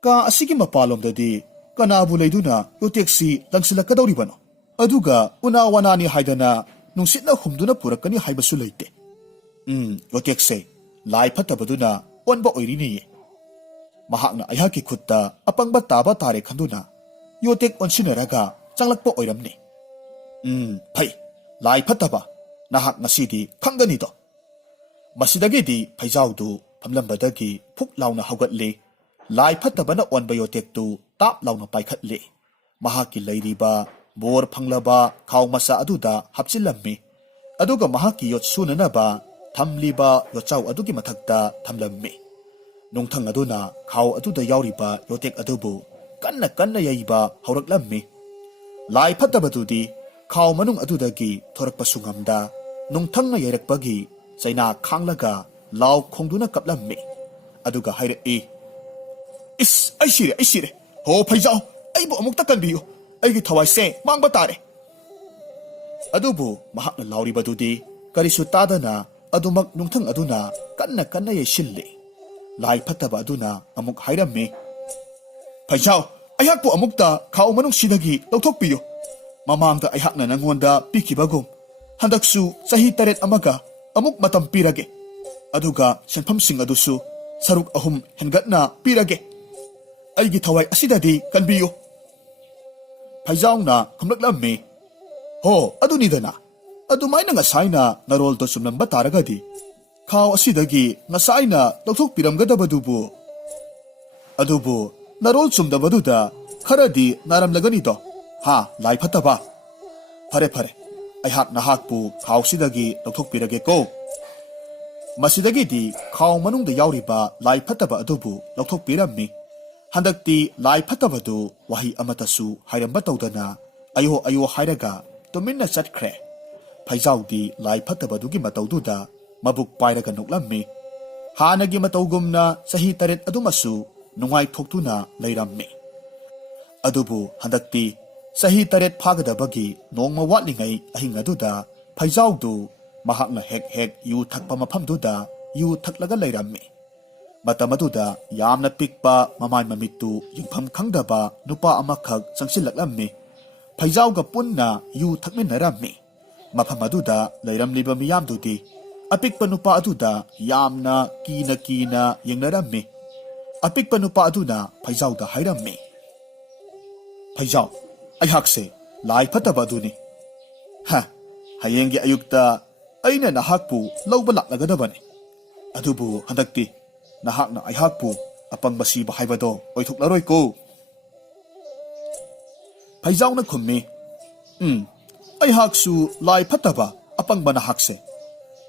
ꯀꯥ ꯑꯁꯤꯒꯤ ꯃꯄꯥꯟꯂꯣꯝꯗꯗꯤ ꯀꯅꯥꯕꯨ ꯂꯩꯗꯨꯅ ꯌꯣꯇꯦꯛꯁꯤ ꯂꯪꯁꯤꯜꯂꯛꯀꯗꯧꯔꯤꯕꯅꯣ? ꯑꯗꯨꯒ ꯎꯅꯥ ꯋꯥꯅꯥꯅꯤ ꯍꯥꯏꯗꯅ ꯅꯨꯡꯁꯤꯠꯅ ꯍꯨꯝꯗꯨꯅ ꯄꯨꯔꯛꯀꯅꯤ ꯍꯥꯏꯕꯁꯨ ꯂꯩꯇꯦ꯫ ꯌꯣꯇꯦꯛꯁꯦ ꯂꯥꯏ ꯐꯠꯇꯕꯗꯨꯅ ꯑꯣꯟꯕ ꯑꯣꯏꯔꯤꯅꯦꯌꯦ꯫ ꯃꯍꯥꯛꯅ ꯑꯩꯍꯥꯛꯀꯤ ꯈꯨꯠꯇ ꯑꯄꯪꯕ ꯇꯥꯕ ꯇꯥꯔꯦ ꯈꯟꯗꯨꯅ ꯌꯣꯇꯦꯛ ꯑꯣꯟꯁꯤꯟꯅꯔꯒ ꯆꯪꯂꯛꯄ ꯑꯣꯏꯔꯝꯅꯤ꯫ ꯐꯩ, ꯂꯥꯏ ꯐꯠꯇꯕ, ꯅꯍꯥꯛ ꯉꯁꯤꯗꯤ ꯈꯪꯒꯅꯤꯗꯣ꯫ ꯃꯁꯤꯗꯒꯤꯗꯤ ꯐꯩꯖꯥꯎꯗꯨ ꯐꯝꯂꯝꯕꯗꯒꯤ ꯐꯨꯛ ꯂꯥꯎꯅ ꯍꯧꯒꯠꯂꯤ꯫ ꯂꯥꯏ ꯐꯠꯇꯕꯅ ꯑꯣꯟꯕ ꯌꯣꯇꯦꯛꯇꯨ ꯇꯥꯞ ꯂꯥꯎꯅ ꯄꯥꯏꯈꯠꯂꯤ꯫ ꯃꯍꯥꯛꯀꯤ ꯂꯩꯔꯤꯕ ꯕꯣꯔ ꯐꯪꯂꯕ ꯈꯥꯎ ꯃꯆꯥ ꯑꯗꯨꯗ ꯍꯥꯞꯆꯤꯜꯂꯝꯃꯤ꯫ ꯑꯗꯨꯒ ꯃꯍꯥꯛꯀꯤ ꯌꯣꯠ ꯁꯨꯅꯅꯕ ꯊꯝꯂꯤꯕ ꯌꯣꯠꯆꯥꯎ ꯑꯗꯨꯒꯤ ꯃꯊꯛꯇ ꯊꯝꯂꯝꯃꯤ꯫ ꯅꯨꯡꯊꯪ ꯑꯗꯨꯅ ꯈꯥꯎ ꯑꯗꯨꯗ ꯌꯥꯎꯔꯤꯕ ꯌꯣꯇꯦꯛ ꯑꯗꯨꯕꯨ ꯀꯟꯅ ꯌꯩꯕ ꯍꯧꯔꯛꯂꯝꯃꯤ꯫ ꯂꯥꯏ ꯐꯠꯇꯕꯗꯨꯗꯤ ꯈꯥꯎ ꯃꯅꯨꯡ ꯑꯗꯨꯗꯒꯤ ꯊꯣꯔꯛꯄꯁꯨ ꯉꯝꯗ ꯅꯨꯡꯊꯪꯅ ꯌꯩꯔꯛꯄꯒꯤ ꯆꯩꯅꯥ ꯈꯥꯡꯂꯒ ꯂꯥꯎ ꯈꯣꯡꯗꯨꯅ ꯀꯞꯂꯝꯃꯤ꯫ ꯑꯗꯨꯒ ꯍꯥꯏꯔꯛꯏ, ꯑꯩ ꯁꯤꯔꯦ, ꯍꯣ ꯐꯩꯖꯥꯎ, ꯑꯩꯕꯨ ꯑꯃꯨꯛꯇ ꯀꯟꯕꯤꯌꯨ, ꯑꯩꯒꯤ ꯊꯋꯥꯏꯁꯦ ꯃꯥꯡꯕ ꯇꯥꯔꯦ꯫ ꯑꯗꯨꯕꯨ ꯃꯍꯥꯛꯅ ꯂꯥꯎꯔꯤꯕꯗꯨꯗꯤ ꯀꯔꯤꯁꯨ ꯇꯥꯗꯅ ꯑꯗꯨꯃꯛ ꯅꯨꯡꯊꯪ ꯑꯗꯨꯅ ꯀꯟꯅ ꯀꯟꯅ ꯌꯩꯁꯤꯜꯂꯤ꯫ ꯂꯥꯏ ꯐꯠꯇꯕ ꯑꯗꯨꯅ ꯑꯃꯨꯛ ꯍꯥꯏꯔꯝꯃꯤ, ꯐꯩꯖꯥꯎ, ꯑꯩꯍꯥꯛꯄꯨ ꯑꯃꯨꯛꯇ ꯈꯥꯎ ꯃꯅꯨꯡꯁꯤꯗꯒꯤ ꯂꯧꯊꯣꯛꯄꯤꯌꯨ꯫ ꯃꯃꯥꯡꯗ ꯑꯩꯍꯥꯛꯅ ꯅꯉꯣꯟꯗ ꯄꯤꯈꯤꯕꯒꯨꯝ ꯍꯟꯗꯛꯁꯨ ꯆꯍꯤ 8 ꯑꯃꯒ ꯑꯃꯨꯛ ꯃꯇꯝ ꯄꯤꯔꯒꯦ꯫ ꯑꯗꯨꯒ ꯁꯦꯟꯐꯝꯁꯤꯡ ꯑꯗꯨꯁꯨ ꯁꯔꯨꯛ 3 ꯍꯦꯟꯒꯠꯅ ꯄꯤꯔꯒꯦ꯫ ꯑꯩꯒꯤ ꯊꯋꯥꯏ ꯑꯁꯤꯗꯗꯤ ꯀꯟꯕꯤꯌꯨ꯫ ꯐꯩꯖꯥꯎꯅ ꯈꯨꯝꯂꯛꯂꯝꯃꯤ, ꯍꯣ ꯑꯗꯨꯅꯤꯗꯅ, ꯑꯗꯨꯃꯥꯏꯅ ꯉꯁꯥꯏꯅ ꯅꯔꯣꯜꯗꯣ ꯆꯨꯝꯂꯝꯕ ꯇꯥꯔꯒꯗꯤ ꯈꯥꯎ ꯑꯁꯤꯗꯒꯤ ꯉꯁꯥꯏꯅ ꯂꯧꯊꯣꯛꯄꯤꯔꯝꯒꯗꯕꯗꯨꯕꯨ꯫ ꯑꯗꯨꯕꯨ ꯅꯔꯣꯜ ꯆꯨꯝꯗꯕꯗꯨꯗ ꯈꯔꯗꯤ ꯅꯥꯔꯝꯂꯒꯅꯤꯗꯣ ꯍꯥ ꯂꯥꯏ ꯐꯠꯇꯕ꯫ ꯐꯔꯦ ꯐꯔꯦ, ꯑꯩꯍꯥꯛ ꯅꯍꯥꯛꯄꯨ ꯈꯥꯎꯁꯤꯗꯒꯤ ꯂꯧꯊꯣꯛꯄꯤꯔꯒꯦꯀꯣ꯫ ꯃꯁꯤꯗꯒꯤꯗꯤ ꯈꯥꯎ ꯃꯅꯨꯡꯗ ꯌꯥꯎꯔꯤꯕ ꯂꯥꯏ ꯐꯠꯇꯕ ꯑꯗꯨꯕꯨ ꯂꯧꯊꯣꯛꯄꯤꯔꯝꯃꯤ꯫ ꯍꯟꯗꯛꯇꯤ ꯂꯥꯏ ꯐꯠꯇꯕꯗꯨ ꯋꯥꯍꯩ ꯑꯃꯇꯁꯨ ꯍꯥꯏꯔꯝꯕ ꯇꯧꯗꯅ ꯑꯌꯣ ꯑꯌꯣ ꯍꯥꯏꯔꯒ ꯇꯨꯃꯤꯟꯅ ꯆꯠꯈ꯭ꯔꯦ꯫ ꯐꯩꯖꯥꯎꯗꯤ ꯂꯥꯏ ꯐꯠꯇꯕꯗꯨꯒꯤ ꯃꯇꯧꯗꯨꯗ ꯃꯕꯨꯛ ꯄꯥꯏꯔꯒ ꯅꯣꯛꯂꯝꯃꯤ꯫ ꯍꯥꯟꯅꯒꯤ ꯃꯇꯧꯒꯨꯝꯅ ꯆꯍꯤ 8 ꯑꯗꯨꯃꯁꯨ ꯅꯨꯡꯉꯥꯏꯊꯣꯛꯇꯨꯅ ꯂꯩꯔꯝꯃꯤ꯫ ꯑꯗꯨꯕꯨ ꯍꯟꯗꯛꯇꯤ ꯆꯍꯤ 8 ꯐꯥꯒꯗꯕꯒꯤ ꯅꯣꯡꯃ ꯋꯥꯠꯂꯤꯉꯩ ꯑꯍꯤꯡ ꯑꯗꯨꯗ ꯐꯩꯖꯥꯎꯗꯨ ꯃꯍꯥꯛꯅ ꯍꯦꯛ ꯍꯦꯛ ꯌꯨ ꯊꯛꯄ ꯃꯐꯝꯗꯨꯗ ꯌꯨ ꯊꯛꯂꯒ ꯂꯩꯔꯝꯃꯤ꯫ ꯃꯇꯝ ꯑꯗꯨꯗ ꯌꯥꯝꯅ ꯄꯤꯛꯄ ꯃꯃꯥꯏ ꯃꯃꯤꯠꯇꯨ ꯌꯦꯡꯐꯝ ꯈꯪꯗꯕ ꯅꯨꯄꯥ ꯑꯃꯈꯛ ꯆꯪꯁꯤꯜꯂꯛꯂꯝꯃꯤ꯫ ꯐꯩꯖꯥꯎꯒ ꯄꯨꯟꯅ ꯌꯨ ꯊꯛꯃꯤꯟꯅꯔꯝꯃꯤ꯫ ꯃꯐꯝ ꯑꯗꯨꯗ ꯂꯩꯔꯝꯂꯤꯕ ꯃꯤꯌꯥꯝꯗꯨꯗꯤ ꯑꯄꯤꯛꯄ ꯅꯨꯄꯥ ꯑꯗꯨꯗ ꯌꯥꯝꯅ ꯀꯤꯅ ꯀꯤꯅ ꯌꯦꯡꯅꯔꯝꯃꯤ꯫ ꯑꯄꯤꯛꯄ ꯅꯨꯄꯥ ꯑꯗꯨꯅ ꯐꯩꯖꯥꯎꯗ ꯍꯥꯏꯔꯝꯃꯤ, ꯐꯩꯖꯥꯎ, ꯑꯩꯍꯥꯛꯁꯦ ꯂꯥꯏ ꯐꯠꯇꯕ ꯑꯗꯨꯅꯤ꯫ ꯍꯌꯦꯡꯒꯤ ꯑꯌꯨꯛꯇ ꯑꯩꯅ ꯅꯍꯥꯛꯄꯨ ꯂꯧꯕ ꯂꯥꯛꯂꯒꯗꯕꯅꯤ꯫ ꯑꯗꯨꯕꯨ ꯍꯟꯗꯛꯇꯤ ꯅꯍꯥꯛꯅ ꯑꯩꯍꯥꯛꯄꯨ ꯑꯄꯪꯕ ꯁꯤꯕ ꯍꯥꯏꯕꯗꯣ ꯑꯣꯏꯊꯣꯛꯂꯔꯣꯏꯀꯣ꯫ ꯐꯩꯖꯥꯎꯅ ꯈꯨꯝꯃꯤ, ꯑꯩꯍꯥꯛꯁꯨ ꯂꯥꯏ ꯐꯠꯇꯕ ꯑꯄꯪꯕ ꯅꯍꯥꯛꯁꯦ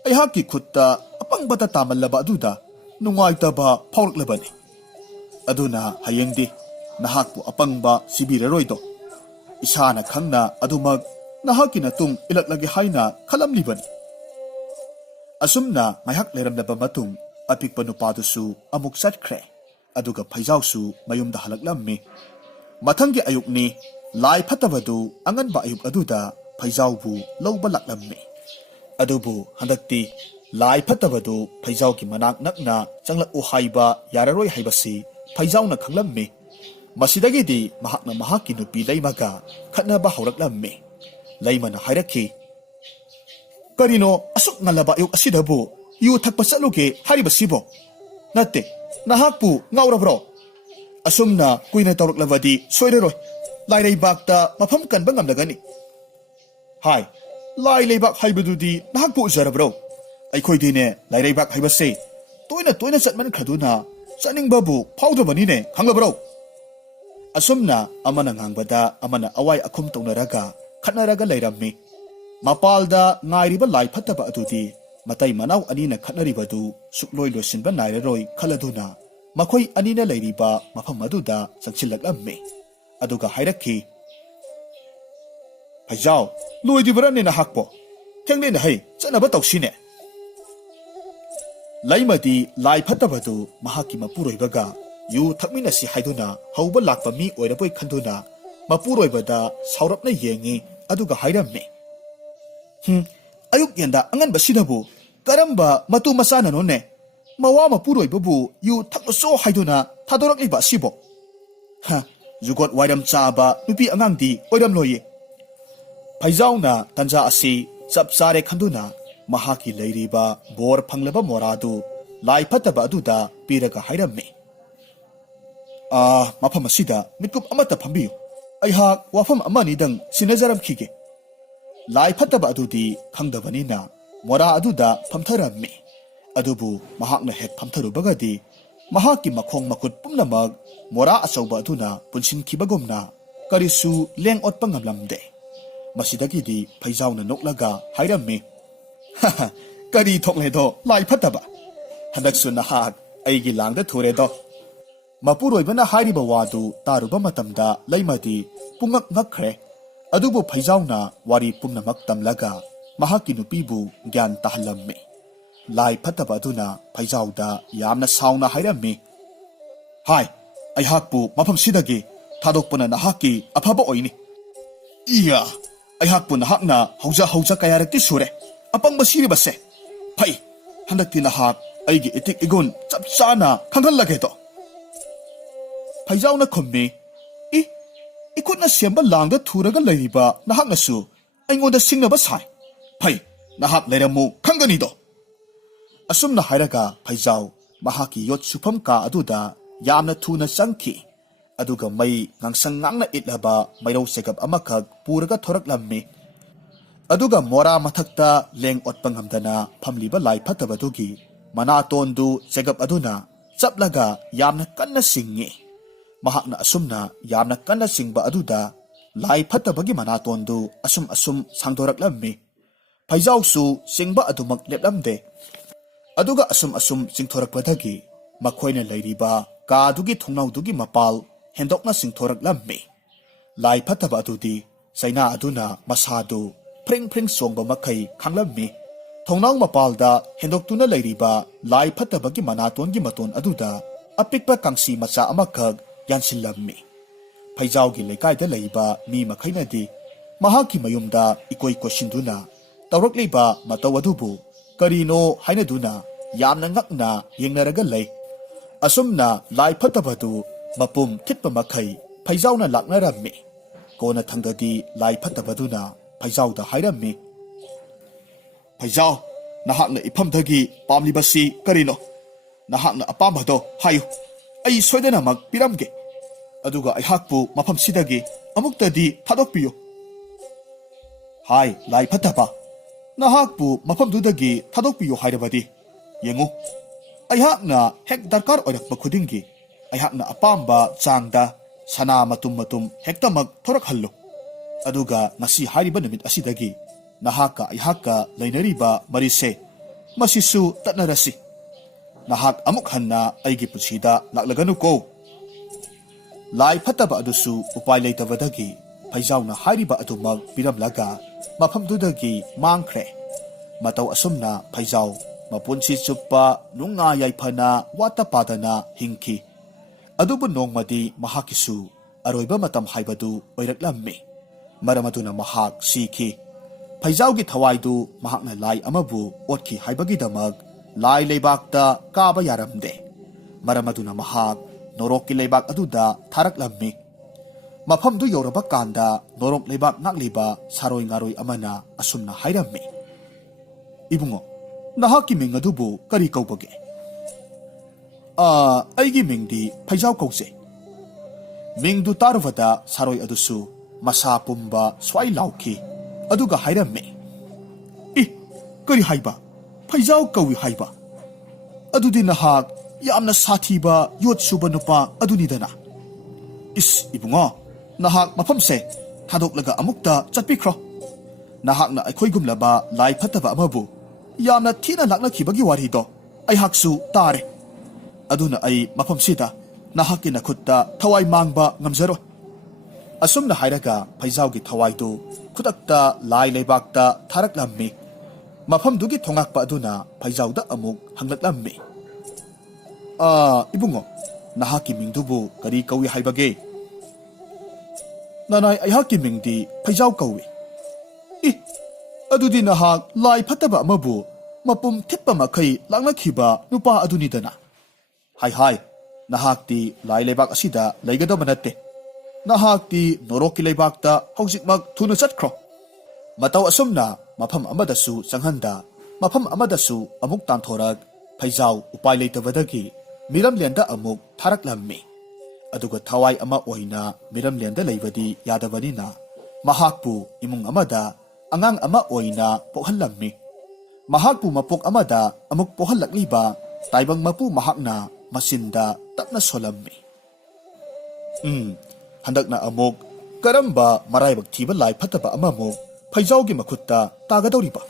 ꯑꯩꯍꯥꯛꯀꯤ ꯈꯨꯠꯇ ꯑꯄꯪꯕꯇ ꯇꯥꯃꯜꯂꯕ ꯑꯗꯨꯗ ꯅꯨꯡꯉꯥꯏꯇꯕ ꯐꯥꯎꯔꯛꯂꯕꯅꯤ꯫ ꯑꯗꯨꯅ ꯍꯌꯦꯡꯗꯤ ꯅꯍꯥꯛꯄꯨ ꯑꯄꯪꯕ ꯁꯤꯕꯤꯔꯔꯣꯏꯗꯣ꯫ ꯏꯁꯥꯅ ꯈꯪꯅ ꯑꯗꯨꯃꯛ ꯅꯍꯥꯛꯀꯤ ꯅꯇꯨꯡ ꯏꯜꯂꯛꯂꯒꯦ ꯍꯥꯏꯅ ꯈꯜꯂꯝꯂꯤꯕꯅꯤ꯫ ꯑꯁꯨꯝꯅ ꯉꯥꯏꯍꯥꯛ ꯂꯩꯔꯝꯂꯕ ꯃꯇꯨꯡ ꯑꯄꯤꯛꯄ ꯅꯨꯄꯥꯗꯨꯁꯨ ꯑꯃꯨꯛ ꯆꯠꯈ꯭ꯔꯦ꯫ ꯑꯗꯨꯒ ꯐꯩꯖꯥꯎꯁꯨ ꯃꯌꯨꯝꯗ ꯍꯜꯂꯛꯂꯝꯃꯤ꯫ ꯃꯊꯪꯒꯤ ꯑꯌꯨꯛꯅꯤ꯫ ꯂꯥꯏ ꯐꯠꯇꯕꯗꯨ ꯑꯉꯟꯕ ꯑꯌꯨꯛ ꯑꯗꯨꯗ ꯐꯩꯖꯥꯎꯕꯨ ꯂꯧꯕ ꯂꯥꯛꯂꯝꯃꯤ꯫ ꯑꯗꯨꯕꯨ ꯍꯟꯗꯛꯇꯤ ꯂꯥꯏ ꯐꯠꯇꯕꯗꯨ ꯐꯩꯖꯥꯎꯒꯤ ꯃꯅꯥꯛ ꯅꯛꯅ ꯆꯪꯂꯛꯎ ꯍꯥꯏꯕ ꯌꯥꯔꯔꯣꯏ ꯍꯥꯏꯕꯁꯤ ꯐꯩꯖꯥꯎꯅ ꯈꯪꯂꯝꯃꯤ꯫ ꯃꯁꯤꯗꯒꯤꯗꯤ ꯃꯍꯥꯛꯅ ꯃꯍꯥꯛꯀꯤ ꯅꯨꯄꯤ ꯂꯩꯃꯒ ꯈꯠꯅꯕ ꯍꯧꯔꯛꯂꯝꯃꯤ꯫ ꯂꯩꯃꯅ ꯍꯥꯏꯔꯛꯈꯤ, ꯀꯔꯤꯅꯣ ꯑꯁꯨꯛ ꯉꯜꯂꯕ ꯑꯌꯨꯛ ꯑꯁꯤꯗꯕꯨ ꯌꯨ ꯊꯛꯄ ꯆꯠꯂꯨꯒꯦ ꯍꯥꯏꯔꯤꯕꯁꯤꯕꯣ? ꯅꯠꯇꯦ, ꯅꯍꯥꯛꯄꯨ ꯉꯥꯎꯔꯕ꯭ꯔꯣ? ꯑꯁꯨꯝꯅ ꯀꯨꯏꯅ ꯇꯧꯔꯛꯂꯕꯗꯤ ꯁꯣꯏꯔꯔꯣꯏ, ꯂꯥꯏꯔꯩꯕꯥꯛꯇ ꯃꯐꯝ ꯀꯟꯕ ꯉꯝꯂꯒꯅꯤ꯫ ꯍꯥꯏ, ꯂꯥꯏ ꯂꯩꯕꯥꯛ ꯍꯥꯏꯕꯗꯨꯗꯤ ꯅꯍꯥꯛꯄꯨ ꯎꯖꯔꯕ꯭ꯔꯣ? ꯑꯩꯈꯣꯏꯗꯤꯅꯦ ꯂꯥꯏꯔꯩꯕꯥꯛ ꯍꯥꯏꯕꯁꯦ ꯇꯣꯏꯅ ꯇꯣꯏꯅ ꯆꯠꯃꯟꯈ꯭ꯔꯗꯨꯅ ꯆꯠꯅꯤꯡꯕꯕꯨ ꯐꯥꯎꯗ꯭ꯔꯕꯅꯤꯅꯦ, ꯈꯪꯂꯕ꯭ꯔꯣ? ꯑꯁꯨꯝꯅ ꯑꯃꯅ ꯉꯥꯡꯕꯗ ꯑꯃꯅ ꯑꯋꯥꯏ ꯑꯈꯨꯝ ꯇꯧꯅꯔꯒ ꯈꯠꯅꯔꯒ ꯂꯩꯔꯝꯃꯤ꯫ ꯃꯄꯥꯜꯗ ꯉꯥꯏꯔꯤꯕ ꯂꯥꯏ ꯐꯠꯇꯕ ꯑꯗꯨꯗꯤ ꯃꯇꯩ ꯃꯅꯥꯎ ꯑꯅꯤꯅ ꯈꯠꯅꯔꯤꯕꯗꯨ ꯁꯨꯛꯂꯣꯏ ꯂꯣꯏꯁꯤꯟꯕ ꯅꯥꯏꯔꯔꯣꯏ ꯈꯜꯂꯗꯨꯅ ꯃꯈꯣꯏ ꯑꯅꯤꯅ ꯂꯩꯔꯤꯕ ꯃꯐꯝ ꯑꯗꯨꯗ ꯆꯪꯁꯤꯜꯂꯛꯂꯝꯃꯤ꯫ ꯑꯗꯨꯒ ꯍꯥꯏꯔꯛꯈꯤ, ꯐꯩꯖꯥꯎ, ꯂꯣꯏꯗ꯭ꯔꯤꯕꯔꯅꯦ ꯅꯍꯥꯛꯄꯣ? ꯊꯦꯡꯂꯦꯅꯦꯍꯩ, ꯆꯠꯅꯕ ꯇꯧꯁꯤꯅꯦ꯫ ꯂꯩꯃꯗꯤ ꯂꯥꯏ ꯐꯠꯇꯕꯗꯨ ꯃꯍꯥꯛꯀꯤ ꯃꯄꯨꯔꯣꯏꯕꯒ ꯌꯨ ꯊꯛꯃꯤꯟꯅꯁꯤ ꯍꯥꯏꯗꯨꯅ ꯍꯧꯕ ꯂꯥꯛꯄ ꯃꯤ ꯑꯣꯏꯔꯕꯣꯏ ꯈꯟꯗꯨꯅ ꯃꯄꯨꯔꯣꯏꯕꯗ ꯁꯥꯎꯔꯞꯅ ꯌꯦꯡꯉꯤ꯫ ꯑꯗꯨꯒ ꯍꯥꯏꯔꯝꯃꯤ, ꯑꯌꯨꯛ ꯌꯦꯟꯗ ꯑꯉꯟꯕꯁꯤꯗꯕꯨ ꯀꯔꯝꯕ ꯃꯇꯨ ꯃꯆꯥꯅꯅꯣꯅꯦ ꯃꯋꯥ ꯃꯄꯨꯔꯣꯏꯕꯕꯨ ꯌꯨ ꯊꯛꯂꯨꯆꯣ ꯍꯥꯏꯗꯨꯅ ꯊꯥꯗꯣꯔꯛꯂꯤꯕ ꯑꯁꯤꯕꯣ? ꯖꯨꯒꯣꯠ ꯋꯥꯏꯔꯝ ꯆꯥꯕ ꯅꯨꯄꯤ ꯑꯉꯥꯡꯗꯤ ꯑꯣꯏꯔꯝꯂꯣꯏꯌꯦ꯫ ꯐꯩꯖꯥꯎꯅ ꯇꯟꯖꯥ ꯑꯁꯤ ꯆꯞ ꯆꯥꯔꯦ ꯈꯟꯗꯨꯅ ꯃꯍꯥꯛꯀꯤ ꯂꯩꯔꯤꯕ ꯕꯣꯔ ꯐꯪꯂꯕ ꯃꯣꯔꯥꯗꯨ ꯂꯥꯏ ꯐꯠꯇꯕ ꯑꯗꯨꯗ ꯄꯤꯔꯒ ꯍꯥꯏꯔꯝꯃꯤ, ꯃꯐꯝ ꯑꯁꯤꯗ ꯃꯤꯠꯀꯨꯞ ꯑꯃꯠꯇ ꯐꯝꯕꯤꯌꯨ, ꯑꯩꯍꯥꯛ ꯋꯥꯐꯝ ꯑꯃꯅꯤꯗꯪ ꯁꯤꯟꯅꯖꯔꯝꯈꯤꯒꯦ꯫ ꯂꯥꯏ ꯐꯠꯇꯕ ꯑꯗꯨꯗꯤ ꯈꯪꯗꯕꯅꯤꯅ ꯃꯣꯔꯥ ꯑꯗꯨꯗ ꯐꯝꯊꯔꯝꯃꯤ꯫ ꯑꯗꯨꯕꯨ ꯃꯍꯥꯛꯅ ꯍꯦꯛ ꯐꯝꯊꯔꯨꯕꯒꯗꯤ ꯃꯍꯥꯛꯀꯤ ꯃꯈꯣꯡ ꯃꯈꯨꯠ ꯄꯨꯝꯅꯃꯛ ꯃꯣꯔꯥ ꯑꯆꯧꯕ ꯑꯗꯨꯅ ꯄꯨꯟꯁꯤꯟꯈꯤꯕꯒꯨꯝꯅ ꯀꯔꯤꯁꯨ ꯂꯦꯡ ꯑꯣꯠꯄ ꯉꯝꯂꯝꯗꯦ꯫ ꯃꯁꯤꯗꯒꯤꯗꯤ ꯐꯩꯖꯥꯎꯅ ꯅꯣꯛꯂꯒ ꯍꯥꯏꯔꯝꯃꯤ, ꯀꯔꯤ ꯊꯣꯛꯂꯦꯗꯣ ꯂꯥꯏ ꯐꯠꯇꯕ, ꯍꯟꯗꯛꯁꯨ ꯅꯍꯥꯛ ꯑꯩꯒꯤ ꯂꯥꯡꯗ ꯊꯨꯔꯦꯗꯣ꯫ ꯃꯄꯨꯔꯣꯏꯕꯅ ꯍꯥꯏꯔꯤꯕ ꯋꯥꯗꯨ ꯇꯥꯔꯨꯕ ꯃꯇꯝꯗ ꯂꯩꯃꯗꯤ ꯄꯨꯡꯉꯛ ꯉꯛꯈ꯭ꯔꯦ꯫ ꯑꯗꯨꯕꯨ ꯐꯩꯖꯥꯎꯅ ꯋꯥꯔꯤ ꯄꯨꯝꯅꯃꯛ ꯇꯝꯂꯒ ꯃꯍꯥꯛꯀꯤ ꯅꯨꯄꯤꯕꯨ ꯒ꯭ꯌꯥꯟ ꯇꯥꯍꯜꯂꯝꯃꯤ꯫ ꯂꯥꯏ ꯐꯠꯇꯕ ꯑꯗꯨꯅ ꯐꯩꯖꯥꯎꯗ ꯌꯥꯝꯅ ꯁꯥꯎꯅ ꯍꯥꯏꯔꯝꯃꯤ, ꯍꯥꯏ, ꯑꯩꯍꯥꯛꯄꯨ ꯃꯐꯝꯁꯤꯗꯒꯤ ꯊꯥꯗꯣꯛꯄꯅ ꯅꯍꯥꯛꯀꯤ ꯑꯐꯕ ꯑꯣꯏꯅꯤ꯫ ꯑꯩꯍꯥꯛꯄꯨ ꯅꯍꯥꯛꯅ ꯍꯧꯖ ꯀꯌꯥꯔꯛꯇꯤ ꯁꯨꯔꯦ ꯑꯄꯪꯕ ꯁꯤꯔꯤꯕꯁꯦ ꯐꯩ ꯍꯟꯗꯛꯇꯤ ꯅꯍꯥꯛ ꯑꯩꯒꯤ ꯏꯇꯤꯛ ꯏꯒꯨꯟ ꯆꯞ ꯆꯥꯅ ꯈꯪꯍꯜꯂꯒꯦꯗꯣ ꯐꯩꯖꯥꯎꯅ ꯈꯨꯝꯃꯤ इखुटना सेंबा लांगदा थुरगा लैरिबा नहाकनासु अइंगोंदा सिंगनबा साइ फै नहाक लैरमु खंगनिदो असुमना हायरगा फैजाव महाकी योट सुफम का अदुदा यामना थुना चंगखि अदुगा मई ngang ngangna इtlaba मैरौ सेगप अमखक पुरगा थोरकलम्मि अदुगा मोरा मथक्ता लेंग ओटपंगमदना फमलिबा लाई फतबदुगी मनातोंदु सेगप अदुना चपलगा यामना कन्ना सिंगी महाकना असुमना यामना कन्ना सिंगबा अदुदा लाई फतबगी मनातोंदु असुम सांगदोरकलम्मि फैजावसु सिंगबा अदुमक लेपलमदे अदुगा असुम सिंथोरकपदगी मखोयना लैरिबा कादुगी थुंगनाउदुगी मपाल हेंदोकना सिंथोरकलम्मि लाई फतबा अदुदी सैना अदुना मसादु फ्रिंग सोंबा मखै खांगलम्मि थोंनाउ मपालदा हेंदोक्तुना लैरिबा लाई फतबगी मनातोंगी मतोन अदुदा अपिकपा कांसी मचा अमखक यानसिलम्मि फैजावगी लेकायदा लैबा मी मखैनादी महाकी मयुमदा इकोई कोशिंदुना तौरकलिबा मतौ अदुबु करीनो हाइनदुना यामना ngakna yengnaraga lei asumna lai phatabadu mapum thitpa makhai phaijauna laknarammi kona thangdadi lai phatabaduna phaijauda hairammi phaijau nahakna iphamdagi pamlibasi karino nahakna apambado hayu ai soidana mak piramge aduga aihakpu mafam sidagi amuktadi thadokpiyo hai lai phataba nahakpu mafamdudagi thadokpiyo hairabadi yengu aihakna hek darkar oirakpa khudingi aihakna apamba changda sana matum hektamak thorakhallo aduga ngasi hairiba numit asidagi nahaka aihaka leinariba marise masisu tatnarasi nahak amuk hanna aigi punsida laklaganu ko lai phataba adusu upai leitabadagi phaijauna hairiba adumak piramlaga mafamdudagi mangkhre matau asumna phaijau mapunsi chupa nunga yaifana wata padana hingki adubu nongmadi mahakisu aroiba matam haibadu oiraklammi maramaduna mahak siki phaijaugi thawaidu mahakna lai amabu otki haibagi damak lai leibakta kaba yaramde maramaduna mahak norokki leibak aduda tharaklammi mafamdu yoraba kanda norok leibak nakliba saroi ngaroi amana asumna hairammi ibungo nahaki ming adubu kari kaubage aigi mingdi phaijau kause mingdu tarvada saroi adusu masa pumba swai lauki aduga hairamme kari haiba phaijau kawi haiba adudi nahak yamna sathiba yot suba nupa adunidana ibungo nahak mafamse thadok amukta chatpikro nahakna aikhoigumlaba lai phataba amabu yamna thina lakna khibagi warido aihaksu tare aduna ai mafamsida nahaki nakhutta thawai mangba ngamjaro asumna hairaga phaijaugi thawaidu khutakta lai leibakta tharaklammi mafamdugi thongakpa aduna phaijauda amuk hanglaklammi ibungo nahaki mingdubu kari kawi haibage nanai aihaki mingdi phaijau kawi adudi nahak lai phataba amabu mapum thitpa makhai laknakhiba nupa adunidana hai nahakti lai lebak asida leigadaba natte nahakti norokki leibakta hojikmak thuna chatkro matau asumna mafam amadasu changhanda mafam amadasu amuk tanthorak phaijau upai leitabadagi miramlenda amuk tharaklammi aduga thawai ama oina miramlenda leibadi yadabanina mahakpu imung amada angang ama oina pohhallammi mahakpu mapok amada amuk pohallakliba taibang mapu mahakna masinda tapna solammi handakna amuk karamba maraibak thiba lai phataba amamuk phaijaugi makhutta tagadoriba